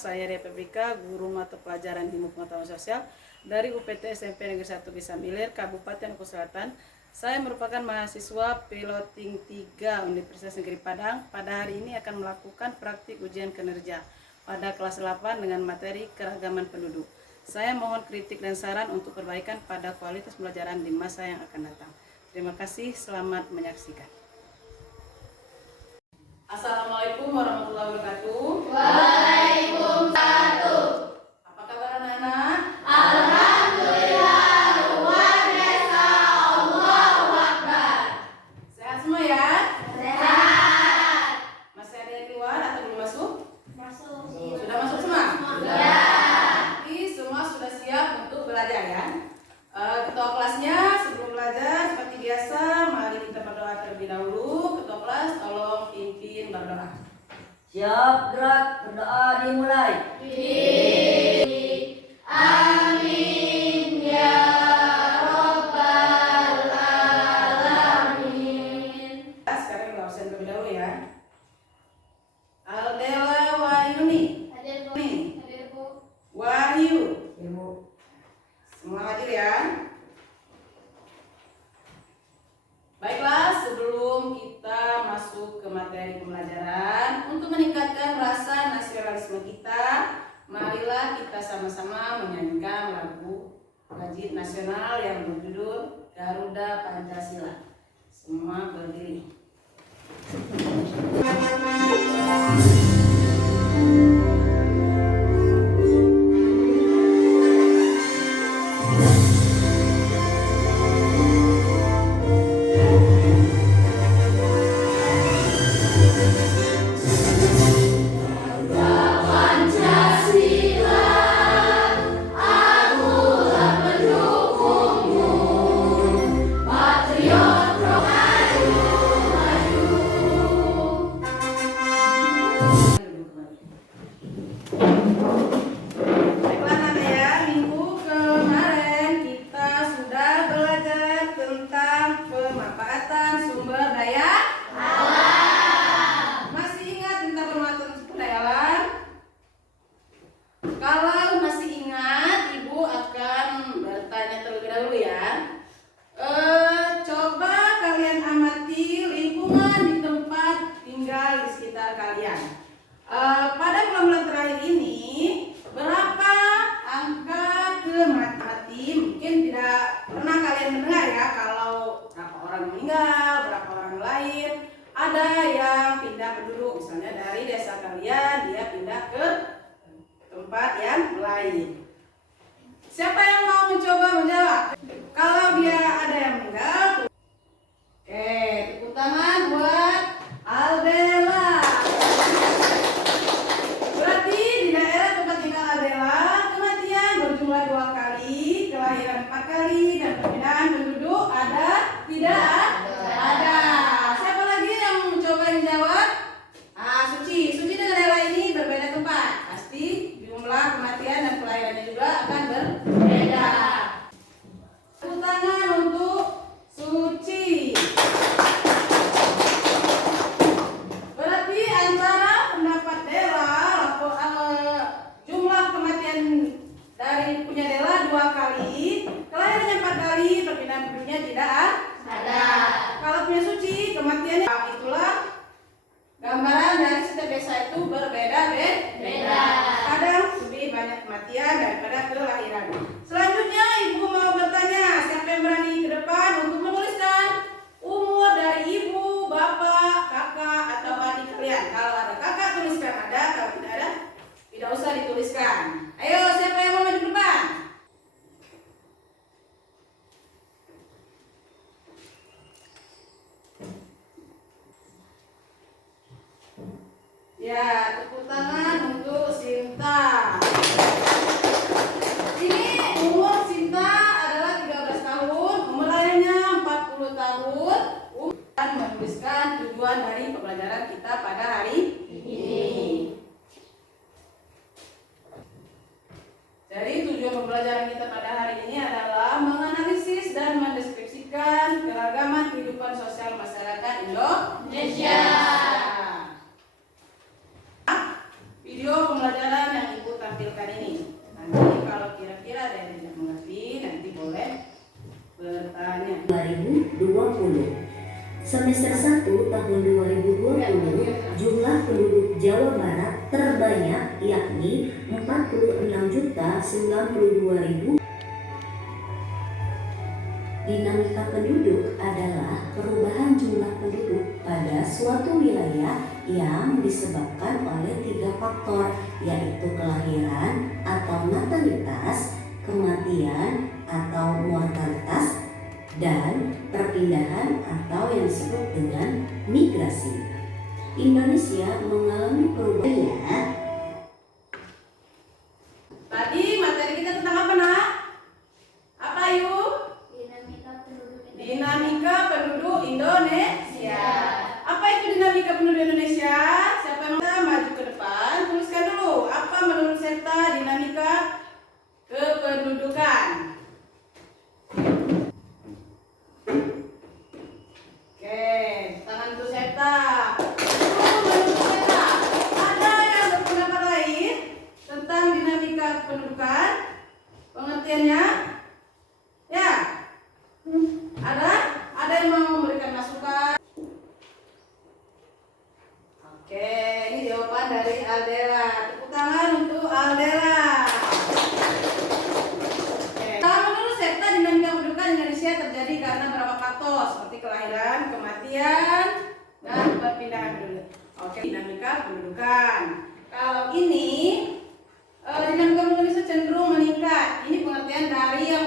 saya Republika, guru mata pelajaran Ilmu Pengetahuan Sosial dari UPT SMP Negeri 1 Bisambilir, Kabupaten Oku Selatan. Saya merupakan mahasiswa piloting 3 Universitas Negeri Padang. Pada hari ini akan melakukan praktik ujian kinerja pada kelas 8 dengan materi keragaman penduduk. Saya mohon kritik dan saran untuk perbaikan pada kualitas pembelajaran di masa yang akan datang. Terima kasih, selamat menyaksikan. Assalamualaikum warahmatullahi wabarakatuh. Waalaikumsalam. Apa kabar anak-anak? Alhamdulillah, luar biasa. Allahu Akbar. Sehat semua ya? Sehat. Masih ada yang keluar atau belum masuk? Masuk. Sudah masuk semua? Sudah. Jadi semua sudah siap untuk belajar ya? Ketua kelasnya sebelum belajar seperti biasa, mari kita berdoa terlebih dahulu. Ketua kelas tolong pimpin berdoa. Siap, gerak, berdoa dimulai. Amin ya Rabbal Alamin. Sekarang kita absen terlebih dahulu ya. Aldela Wahyuni. Hadir Bu. Nih. Hadir Bu. Wahyu. Ibu, Semua hadir ya. Baiklah, sebelum kita masuk ke materi pembelajaran, untuk meningkatkan rasa nasionalisme kita, marilah kita sama-sama menyanyikan lagu wajib nasional yang berjudul Garuda Pancasila. Semua berdiri. Pancasila, akulah pendukungmu, patriot pro maju, maju. Baiklah Nana ya, minggu kemarin kita sudah belajar tentang pemanfaatan sumber daya alam. Masih ingat tentang pemanfaatan sumber daya alam? Kalau masih ingat, Ibu akan bertanya terlebih dahulu ya. Coba kalian amati lingkungan di tempat tinggal di sekitar kalian. Pada bulan-bulan terakhir ini, berapa angka kematian? Mungkin tidak pernah kalian mendengar ya, kalau berapa orang meninggal, berapa orang lain. Ada yang pindah penduduk, misalnya dari desa kalian, dia pindah ke tempat yang lain. Siapa yang mau mencoba menjawab? Kalau dia ada yang meninggal, oke, tepuk tangan buat Aldela. Berarti di daerah tempat tinggal Aldela, kematian berjumlah 2 kali, kelahiran 4 kali, dan perpindahan penduduk ada? Tidak ada. Siapa lagi yang mencoba menjawab? Suci dengan daerah ini berbeda tempat. Pasti jumlah kematian dan kelahirannya juga akan berbeda. Tepuk tangan untuk Suci. Berarti antara pendapat Dela, jumlah kematian dari punya Dela 2 kali, kelahirannya 4 kali, perpindahan penduduknya tidak ada. Kalau punya Suci, kematiannya itulah gambaran dari setiap desa itu berbeda-beda. Kadang lebih banyak kematian daripada kelahiran. Selanjutnya Ibu mau bertanya, siapa yang berani ke depan untuk menuliskan umur dari ibu, bapak, kakak, atau adik kalian? Kalau ada kakak tuliskan ada, kalau tidak ada tidak usah dituliskan. Ayo, siapa yang mau maju ke depan? Ya, tepuk tangan untuk Sinta. Ini umur Sinta adalah 13 tahun, umur lainnya 40 tahun. Dan menuliskan tujuan dari pembelajaran kita pada hari ini. Jadi tujuan pembelajaran kita pada hari ini adalah menganalisis dan mendeskripsikan keragaman kehidupan sosial masyarakat Indonesia. Video pembelajaran yang Semester 1 tahun 2020, jumlah penduduk Jawa Barat terbanyak yakni 46.092.000. Dinamika penduduk adalah perubahan jumlah penduduk pada suatu wilayah yang disebabkan oleh 3 faktor, yaitu kelahiran atau natalitas, kematian atau mortalitas, dan perpindahan atau yang disebut dengan migrasi. Indonesia mengalami perubahan. Tadi materi kita tentang apa, Nak? Apa, Ayu? Dinamika penduduk Indonesia. Apa itu dinamika penduduk Indonesia? Siapa yang mau maju ke depan? Tuliskan dulu. Apa menurut Septa dinamika kependudukan? Oke, tangan untuk Septa. Menurut Septa, ada yang berpendapat lain tentang dinamika kependudukan? Pengertiannya? Ya. Ada yang mau memberikan masukan? Oke, ini jawaban dari Aldela. Tepuk tangan untuk Aldela. Oke. Kalau menurut Septa, dinamika kependudukan Indonesia terjadi karena beberapa faktor seperti kelahiran, kematian, dan perpindahan penduduk. Oke, dinamika kependudukan. Kalau ini dinamika Indonesia cenderung meningkat. Ini pengertian dari yang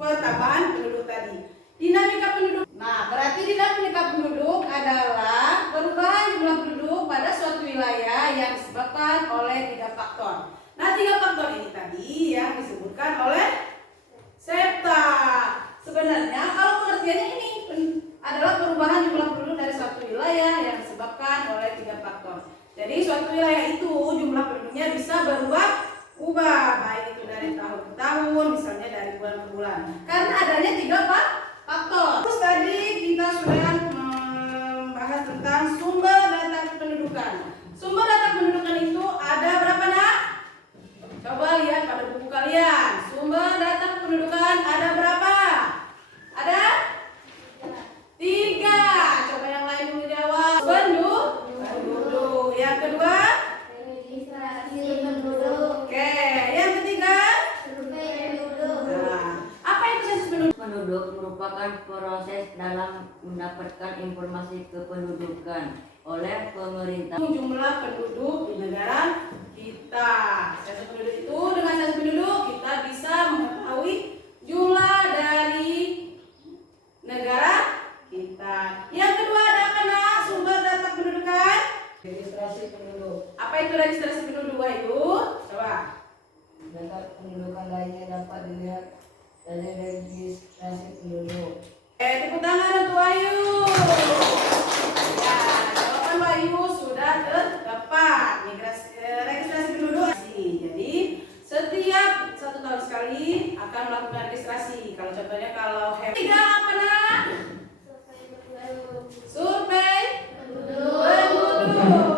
pertambahan penduduk tadi. Dinamika penduduk. Nah, berarti dinamika penduduk adalah perubahan jumlah penduduk pada suatu wilayah yang disebabkan oleh 3 faktor. Nah, 3 faktor ini tadi yang disebutkan oleh Septa. Sebenarnya kalau pengertiannya ini adalah perubahan jumlah penduduk dari suatu wilayah yang disebabkan oleh 3 faktor. Jadi suatu wilayah itu jumlah penduduknya bisa berubah, baik itu dari tahun ke tahun, misalnya dari bulan ke bulan, karena adanya 3 faktor. Terus tadi kita sudah membahas tentang sumber data kependudukan. Sumber data kependudukan itu ada berapa, Nak? Coba lihat pada buku kalian. Sumber data kependudukan ada berapa? Ada 3. Coba yang lain dulu jawab. Penduduk. Yang kedua? Oke, yang ketiga? Nah, apa itu sensus penduduk? Penduduk merupakan proses dalam mendapatkan informasi kependudukan oleh pemerintah. Jumlah penduduk di negara kita. Sensus penduduk itu, dengan sensus penduduk kita bisa mengetahui jumlah dari negara kita. Yang kedua ada apa, Nak? Sumber data kependudukan? Registrasi penduduk. Apa itu registrasi penduduk, Ayu? Coba. Data pendudukan lainnya dapat dilihat dari registrasi penduduk. Tepuk tangan untuk Ayu. Ya, jawaban Ayu sudah tepat. Registrasi penduduk. Jadi setiap 1 tahun sekali akan melakukan registrasi. Kalau contohnya kalau 3 apa, Nak? Survei penduduk.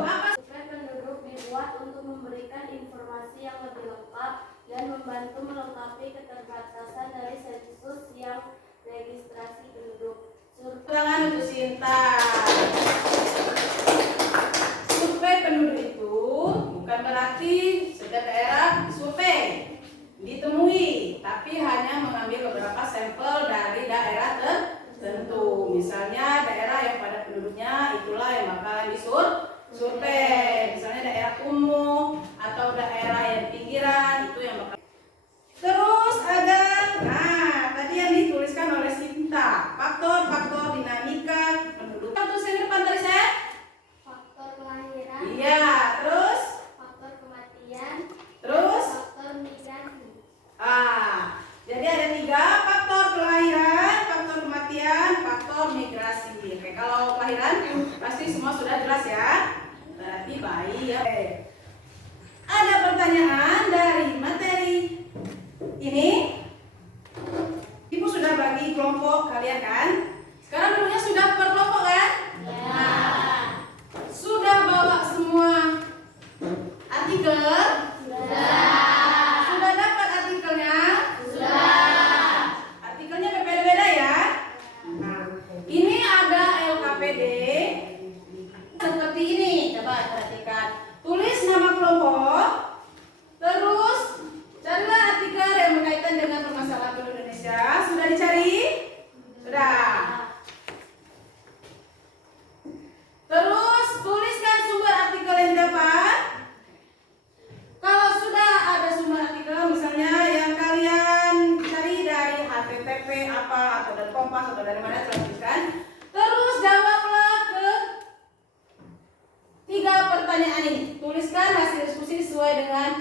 Apa? Survei penduduk dibuat untuk memberikan informasi yang lebih lengkap dan membantu melengkapi keterbatasan dari sensus yang registrasi penduduk. Tangan untuk Sinta. Survei penduduk itu bukan berarti setiap daerah survei ditemui, tapi hanya mengambil beberapa sampel dari daerah tertentu. Misalnya daerah yang padat penduduknya itulah yang bakalan disurvei. Misalnya daerah kumuh atau daerah yang pinggiran itu yang bakal. Terus ada, nah tadi yang dituliskan oleh Sinta, faktor-faktor dinamika penduduk. Kalau dari mana teruskan. Terus jawablah ke 3 pertanyaan ini. Tuliskan hasil diskusi sesuai dengan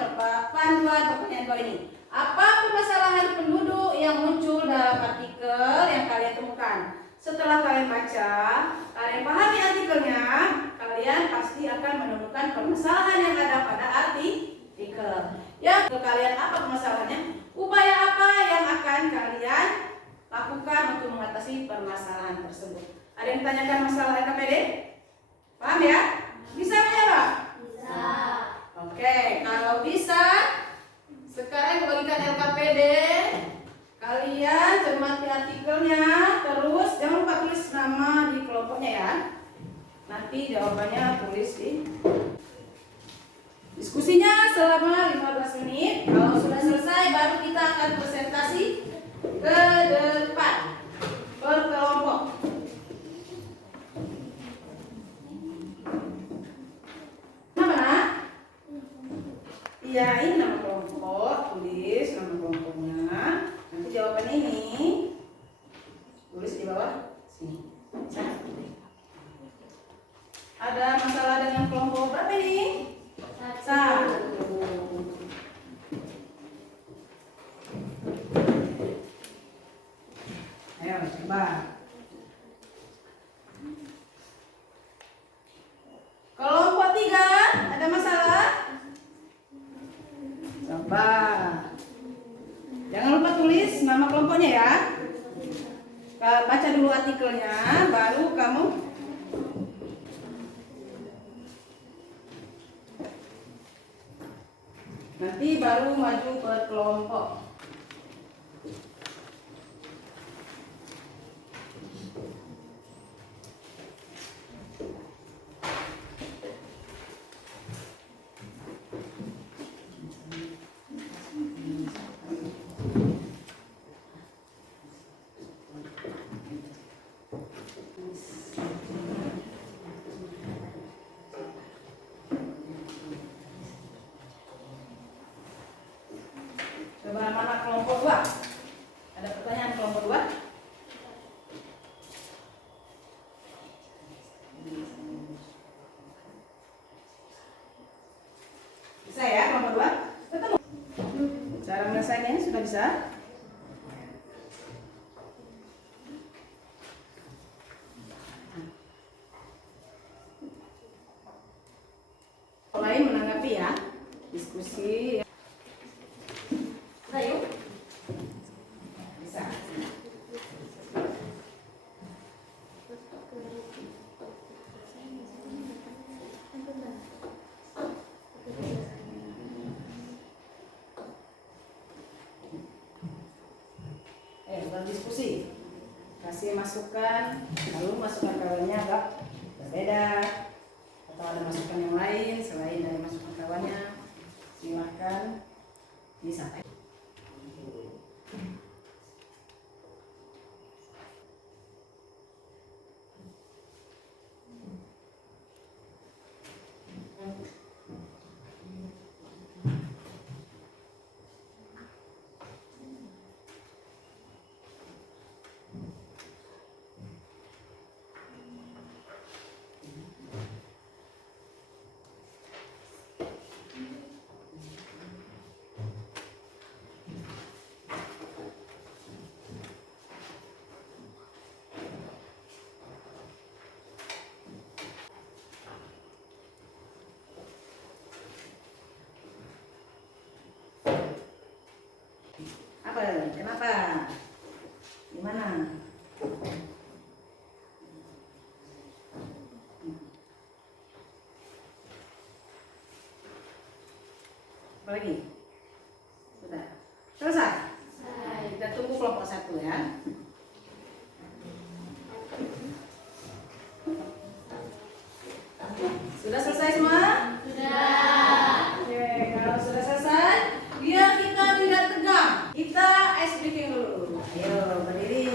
panduan pertanyaan kau ini. Apa permasalahan penduduk yang muncul dalam artikel yang kalian temukan? Setelah kalian baca, kalian pahami artikelnya, kalian pasti akan menemukan permasalahan yang ada pada artikel. Ya, ke kalian apa permasalahannya? Upaya apa yang akan kalian lakukan untuk mengatasi permasalahan tersebut? Ada yang tanyakan masalah LKPD? Paham ya? Bisa menjawab? Bisa. Oke, kalau bisa, sekarang bagikan LKPD. Kalian cermati artikelnya, terus jangan lupa tulis nama di kelompoknya ya. Nanti jawabannya tulis di diskusinya selama 15 menit. Kalau sudah selesai baru kita akan presentasi ke depan per kelompok. Mana? Iya, ini nama kelompok, tulis nama kelompoknya. Nanti jawaban ini tulis di bawah sini. Ada masalah dengan kelompok berapa ini? 1. Ayo coba. Kelompok 3 ada masalah? Coba. Jangan lupa tulis nama kelompoknya ya. Baca dulu artikelnya, baru kamu nanti baru maju ke kelompok. Coba mana kelompok 2? Ada pertanyaan kelompok 2? Bisa ya kelompok 2? Ketemu? Cara menyelesaikannya sudah bisa? Lain menanggapi ya, diskusi. Ayo. Bisa. Berdiskusi. Kasih masukan, lalu masukan kawannya agak berbeda atau ada masukan yang lain selain dari masukan kawannya, silakan disampaikan. Apa? Kenapa? Gimana? Apa lagi? Sudah? Selesai? Kita tunggu kelompok 1 ya. Sudah selesai semua? Sudah. Oke, kalau sudah selesai, biar kita tidak tegang, kita ice breaking dulu. Ayo, berdiri.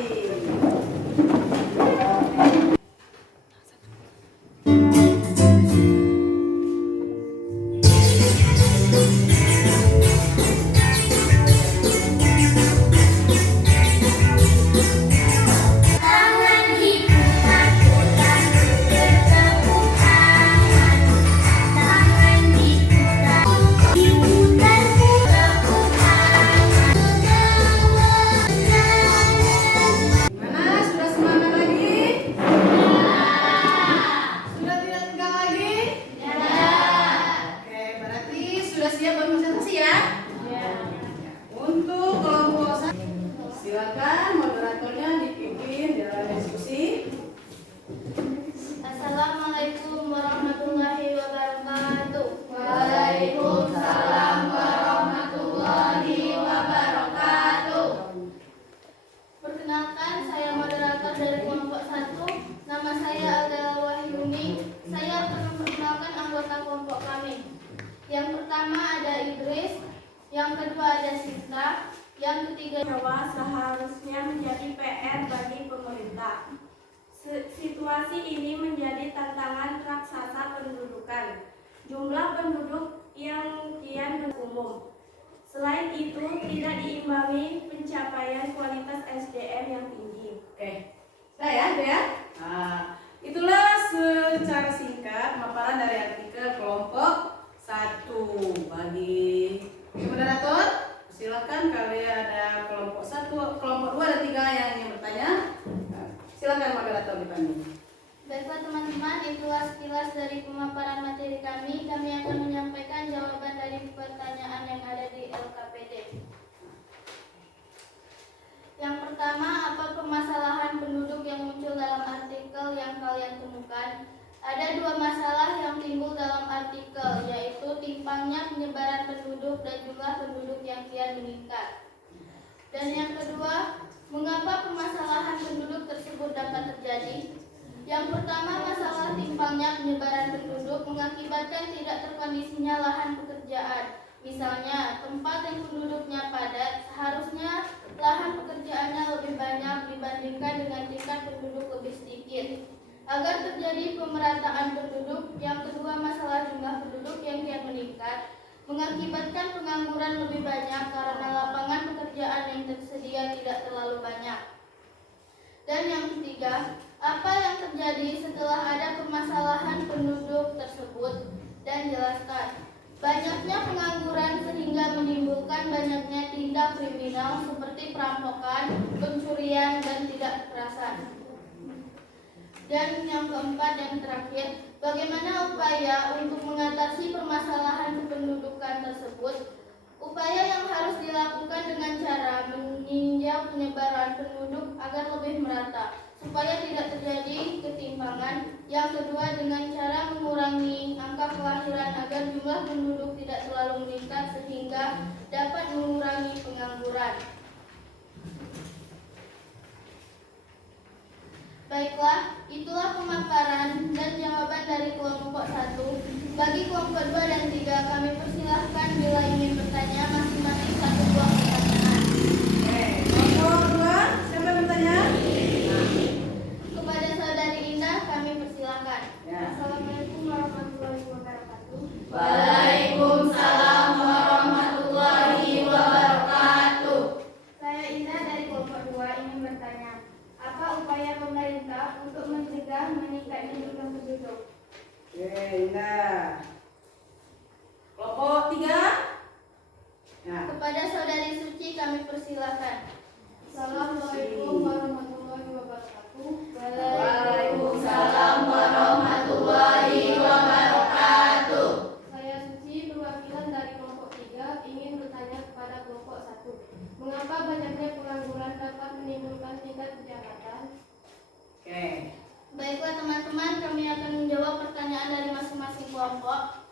kedua ada Sinta, yang ketiga Jawa seharusnya menjadi PR bagi pemerintah. Situasi ini menjadi tantangan raksasa pendudukan. Jumlah penduduk yang kian berumur. Selain itu, tidak diimbangi pencapaian kualitas SDM yang tinggi. Oke, sudah ya, itu ya. Nah, itulah secara singkat pemaparan dari artikel kelompok 1. Bagi moderator, silakan kalian ada kelompok 1, kelompok 2 ada 3 yang ingin bertanya. Silakan moderator dipandu. Baiklah teman-teman, itulah sekilas dari pemaparan materi kami. Kami akan menyampaikan jawaban dari pertanyaan yang ada di LKPD. Yang pertama, apa permasalahan penduduk yang muncul dalam artikel yang kalian temukan? Ada 2 masalah yang timbul dalam artikel, yaitu timpangnya penyebaran penduduk dan jumlah penduduk yang kian meningkat. Dan yang kedua, mengapa permasalahan penduduk tersebut dapat terjadi? Yang pertama, masalah timpangnya penyebaran penduduk mengakibatkan tidak terkondisinya lahan pekerjaan. Misalnya, tempat yang penduduknya padat, seharusnya lahan pekerjaannya lebih banyak dibandingkan dengan tingkat penduduk lebih sedikit. Agar terjadi pemerataan penduduk, yang kedua masalah jumlah penduduk yang kian meningkat, mengakibatkan pengangguran lebih banyak karena lapangan pekerjaan yang tersedia tidak terlalu banyak. Dan yang ketiga, apa yang terjadi setelah ada permasalahan penduduk tersebut? Dan jelaskan. Banyaknya pengangguran sehingga menimbulkan banyaknya tindak kriminal seperti perampokan, pencurian, dan tidak kekerasan. Dan yang keempat dan terakhir, bagaimana upaya untuk mengatasi permasalahan kependudukan tersebut? Upaya yang harus dilakukan dengan cara meninjau penyebaran penduduk agar lebih merata, supaya tidak terjadi ketimpangan. Yang kedua, dengan cara mengurangi angka kelahiran agar jumlah penduduk tidak terlalu meningkat sehingga dapat mengurangi pengangguran. Baiklah, itulah pemaparan dan jawaban dari kelompok 1. Bagi kelompok 2 dan 3, kami persilahkan bila ingin bertanya masing-masing 1 buah pertanyaan. Oke, kelompok 2, siapa yang bertanya? Kepada saudari Indah, kami persilahkan. Ya. Assalamualaikum warahmatullahi wabarakatuh. Waalaikumsalam warahmatullahi wabarakatuh. Saya Indah dari kelompok 2 ingin bertanya, apa upaya pemerintah untuk mencegah meningkatnya jumlah penduduk? Oke, Indah. Kelompok 3. Nah, Kepada saudari Suci kami persilahkan. Assalamualaikum warahmatullahi wabarakatuh. Waalaikumsalam warahmatullahi wabarakatuh. Saya Suci, perwakilan dari kelompok 3, ingin bertanya kepada kelompok 1. Mengapa banyaknya pengangguran dapat menimbulkan tingkat kejahatan? oke. Baiklah teman-teman, kami akan menjawab pertanyaan dari masing-masing kelompok.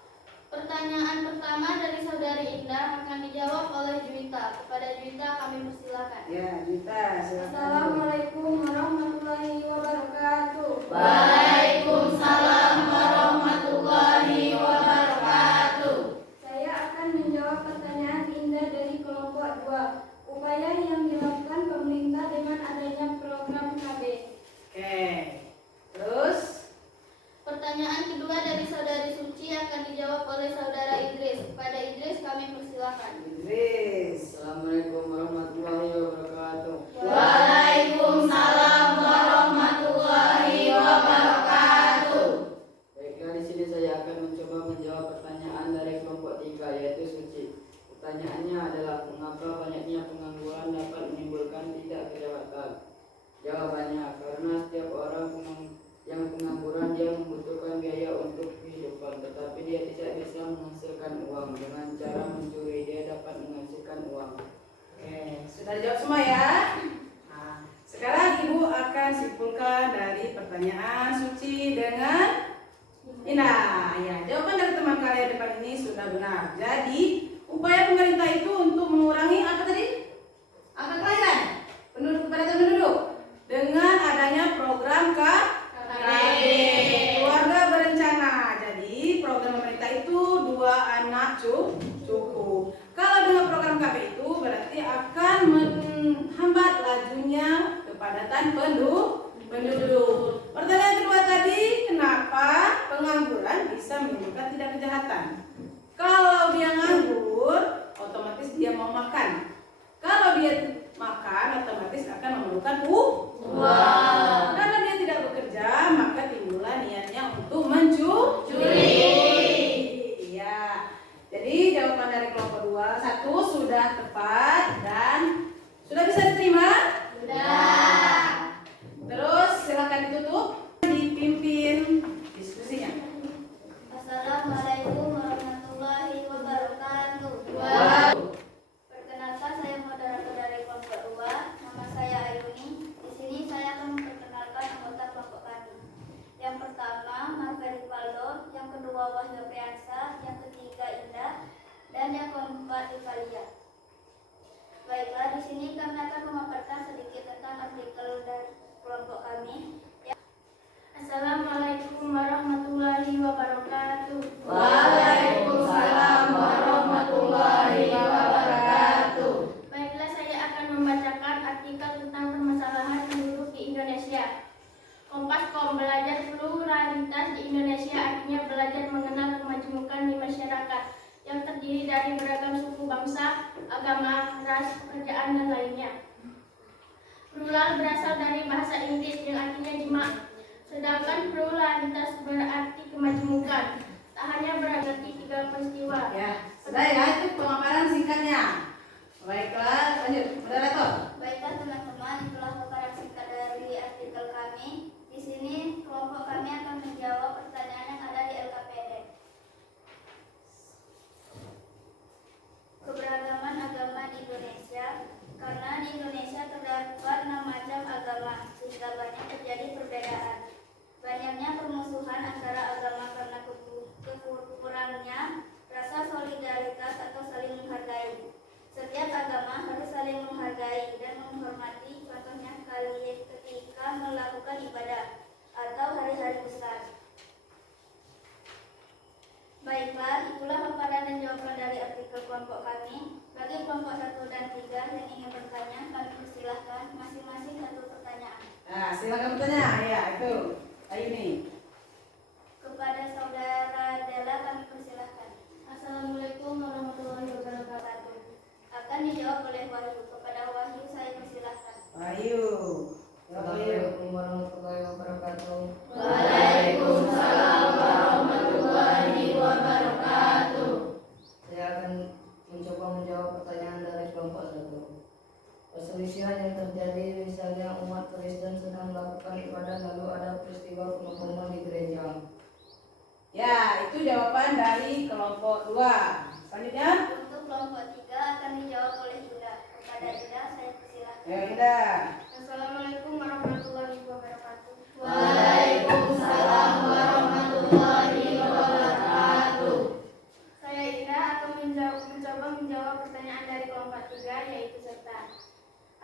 Pertanyaan pertama dari saudari Indah akan dijawab oleh Juwita. Kepada Juwita kami persilakan. Ya, Juta, silakan. Assalamualaikum warahmatullahi wabarakatuh. Waalaikumsalam warahmatullahi wabarakatuh. Saya akan menjawab pertanyaan Indah dari kelompok 2. Upaya yang dilakukan pemerintah dengan adanya program KB. Oke. Terus? Pertanyaan kedua dari saudari Suci akan dijawab oleh saudara Idris. Kepada Idris kami persilakan. Idris. Assalamualaikum warahmatullahi wabarakatuh. Waalaikumsalam warahmatullahi wabarakatuh. kepadatan penduduk. Pertanyaan kedua tadi, kenapa pengangguran bisa menimbulkan tindak kejahatan? Kalau dia nganggur, otomatis dia mau makan. Kalau dia makan, otomatis akan memerlukan uang. Karena dia tidak bekerja, maka timbullah niatnya untuk mencuri. Ya. Jadi jawaban dari kelompok 2, 1 sudah tepat dan sudah bisa diterima? Sudah. Terus silakan ditutup, dipimpin diskusinya. Assalamualaikum warahmatullahi wabarakatuh. Perkenalkan, saya moderator dari kelompok 2. Nama saya Ayuni. Di sini saya akan memperkenalkan anggota kelompok kami. Yang pertama Margaret Paldo, yang kedua Wahyu Priyansa, yang ketiga Indah, dan yang keempat Ivalia. Baiklah, di sini kami akan memaparkan sedikit tentang artikel dari kelompok kami. Assalamualaikum warahmatullahi wabarakatuh. Waalaikumsalam warahmatullahi wabarakatuh. Baiklah, saya akan membacakan artikel tentang permasalahan penduduk di Indonesia. Kompas.com, belajar pluralitas di Indonesia artinya belajar mengenal kemajemukan di masyarakat yang terdiri dari beragam suku bangsa, agama, ras, pekerjaan, dan lainnya. Plural berasal dari bahasa Inggris yang artinya jemaah, sedangkan pluralitas berarti kemajemukan. Tak hanya berarti 3 peristiwa. Ya, sudah ya, itu pemaparan singkatnya. Baiklah, lanjut, moderator. Baiklah teman-teman, itulah paparan singkat dari artikel kami. Di sini kelompok kami akan menjawab pertanyaan yang ada di LKPD. Keberagaman agama di Indonesia. Karena di Indonesia terdapat 6 macam agama, sehingga banyak terjadi perbedaan. Banyaknya permusuhan antara agama karena kekurangannya rasa solidaritas atau saling menghargai. Setiap agama harus saling menghargai dan menghormati, contohnya ketika melakukan ibadah atau hari-hari besar. Baiklah, itulah paparan dan jawaban dari artikel kelompok kami. Bagi kelompok 1 dan 3 yang ingin bertanya, kami persilahkan masing-masing 1 pertanyaan. Nah, silakan bertanya. Ya, itu Ayuni. Kepada saudara Della kami persilahkan. Assalamualaikum warahmatullahi wabarakatuh. Akan dijawab oleh Wahyu. Kepada Wahyu saya persilahkan. Wahyu. Assalamualaikum warahmatullahi wabarakatuh. Waalaikumsalam warahmatullahi wabarakatuh. Saya akan mencoba menjawab pertanyaan dari kelompok 1. Perselisihan yang terjadi misalnya umat Kristen sedang melakukan ibadah lalu ada peristiwa pengeboman di gereja. Ya, itu jawaban dari kelompok 2. Selanjutnya, Untuk kelompok 3 akan dijawab oleh Indah. Kepada Indah saya persilahkan. ya Indah. Assalamualaikum warahmatullahi wabarakatuh. Waalaikumsalam warahmatullahi wabarakatuh. Saya Indah akan mencoba menjawab pertanyaan dari kelompok 3, yaitu serta.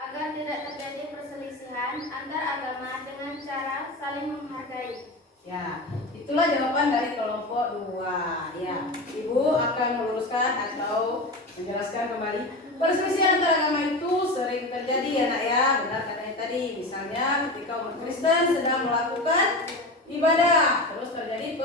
Agar tidak terjadi perselisihan antar agama dengan cara saling menghargai. Ya, itulah jawaban dari kelompok 2. Ya, Ibu akan meluruskan atau menjelaskan kembali. Perselisihan antar agama itu sering terjadi ya nak ya, benar katanya tadi. Misalnya ketika umat Kristen sedang melakukan ibadah, terus terjadi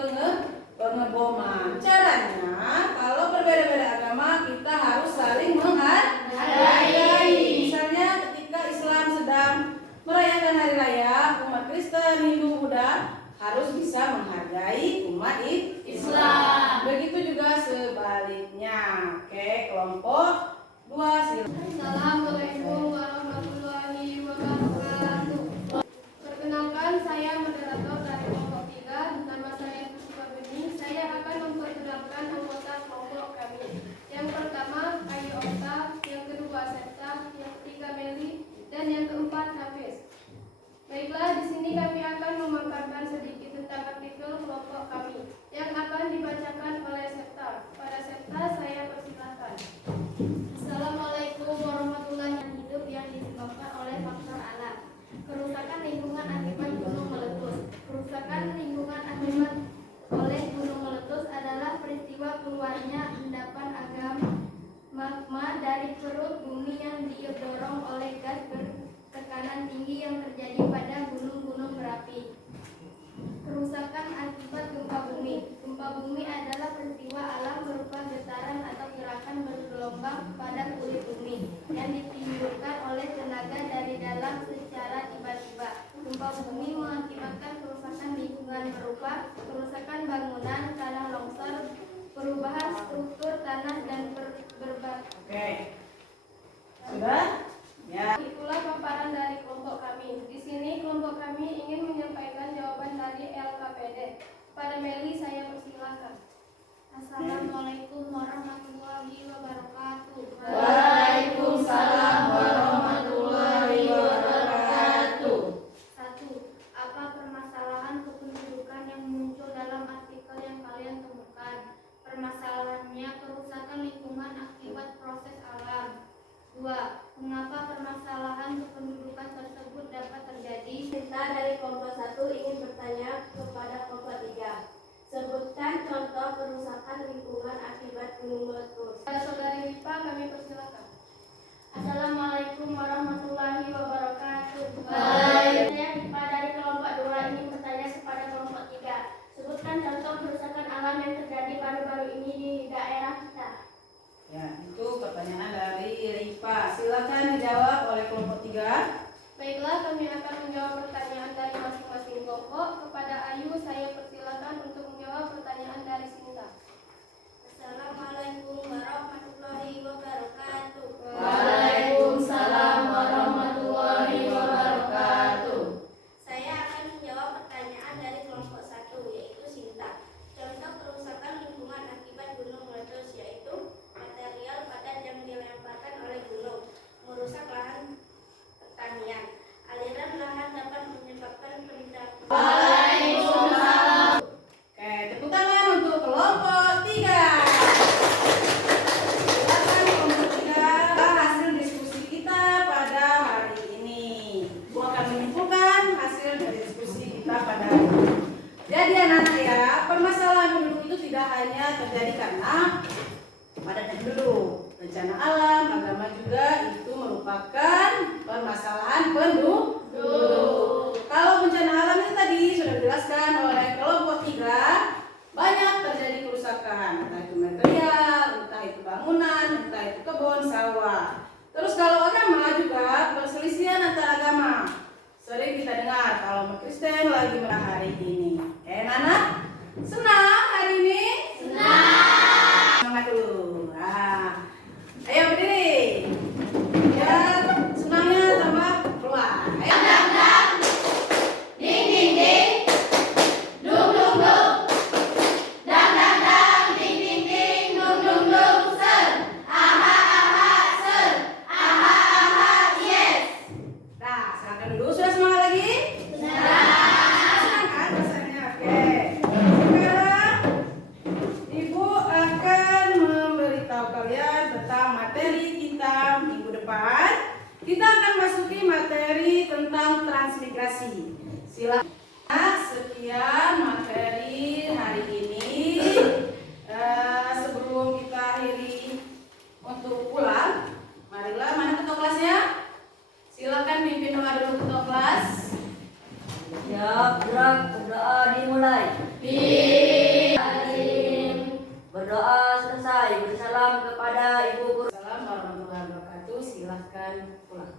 pengeboman. Caranya, kalau berbeda-beda agama kita harus saling menghargai. Misalnya ketika Islam sedang merayakan hari raya, umat Kristen, Hindu, Buddha harus bisa menghargai umat Islam. Begitu juga sebaliknya. Oke, kelompok 2 silakan. Assalamualaikum warahmatullahi wabarakatuh. Perkenalkan, saya moderator dari kelompok 3. Nama saya Puspa Beni. Saya akan memperkenalkan anggota kelompok kami. Yang pertama Ayu Okta, yang kedua Septa, yang ketiga Meli, dan yang keempat Hafiz. Baiklah, di sini kami akan memaparkan sedikit tentang artikel kelompok kami yang akan dibacakan oleh Septa. Pada Septa saya persilahkan. Assalamualaikum warahmatullahi wabarakatuh. Hidup yang disebabkan oleh faktor alam. Kerusakan lingkungan akibat gunung meletus. Kerusakan lingkungan akibat oleh gunung meletus adalah peristiwa keluarnya endapan agam magma dari perut bumi yang didorong oleh gas bertekanan tinggi tinggi yang terjadi pada gunung-gunung berapi. Kerusakan akibat gempa bumi. Gempa bumi adalah peristiwa alam berupa getaran atau gerakan bergelombang pada kulit bumi yang ditimbulkan oleh tenaga dari dalam secara tiba-tiba. Gempa bumi mengakibatkan kerusakan lingkungan berupa kerusakan bangunan, tanah longsor, perubahan struktur tanah dan berbagai. Oke. Sudah? Ya. Itulah paparan dari kelompok kami. Di sini kelompok kami ingin menyampaikan jawaban dari LKPD. Pada Meli saya persilakan. Assalamualaikum warahmatullahi wabarakatuh. Waalaikumsalam warahmatullahi wabarakatuh. 1. Apa permasalahan kependudukan yang muncul dalam artikel yang kalian temukan? Permasalahannya kerusakan lingkungan akibat proses alam. 2. Mengapa permasalahan kependudukan tersebut dapat terjadi? Kita dari kelompok 1 ingin bertanya kepada kelompok 3. Sebutkan contoh kerusakan lingkungan akibat gunung meletus. Pada saudari Rifa kami persilakan. Assalamualaikum warahmatullahi wabarakatuh. Baik. Saya Rifa dari kelompok 2 ingin bertanya kepada kelompok 3. Sebutkan contoh kerusakan alam yang terjadi baru-baru ini di daerah kita. Ya, itu pertanyaan dari Rifa. Silakan dijawab oleh kelompok 3. Baiklah, kami akan menjawab pertanyaan dari masing-masing kelompok. Kepada Ayu, saya persilakan untuk menjawab pertanyaan dari Sinta. Assalamualaikum warahmatullahi wabarakatuh. Waalaikumsalam warahmatullahi wabarakatuh. Saya akan menjawab pertanyaan dari kelompok 1, yaitu Sinta. Contoh kerusakan lingkungan akibat gunung meletus yaitu material padat yang dilemparkan oleh gunung merusak lahan pertanian. Aliran lahan dapat menyebabkan peningkatan. Waalaikumsalam. Oke, tepuk tangan untuk kelompok 3. Silakan kelompok 3 hasil diskusi kita pada hari ini. Bu akan menyimpulkan hasil dari diskusi kita pada hari ini. Jadi anak-anak ya, permasalahan penduduk itu tidak hanya terjadi karena padatnya penduduk. Bencana alam, agama juga itu merupakan permasalahan penduduk. Kalau bencana alam itu tadi sudah dijelaskan oleh kelompok 3, banyak terjadi kerusakan, entah itu material, entah itu bangunan, entah itu kebun, sawah. Terus kalau agama juga perselisihan antar agama. Sering kita dengar kalau umat Kristen lagi menang hari ini. Anak, senang hari ini? Senang. Semangat dulu. Nah, ayo berdiri. Ya, senangnya tambah keluar. Ayo. Ding ding ding, dung dung dung, dang dang dang, ding ding ding, dung dung dung, ser, aha aha ser, aha aha yes. Nah, silakan dulu. Sudah semangat lagi? Senang kan rasanya? Oke. Sekarang Ibu akan memberitahu kalian tentang materi kita minggu depan. Kita akan masuki materi tentang transmigrasi. Silakan. Sekian materi hari ini. Sebelum kita akhiri untuk pulang, marilah mana ketua kelasnya? Silakan pimpin doa dulu ketua kelas. Siap, gerak, berdoa dimulai. Berdoa selesai. Bersalam kepada Ibu Guru. Assalamualaikum warahmatullahi wabarakatuh. Silakan pulang.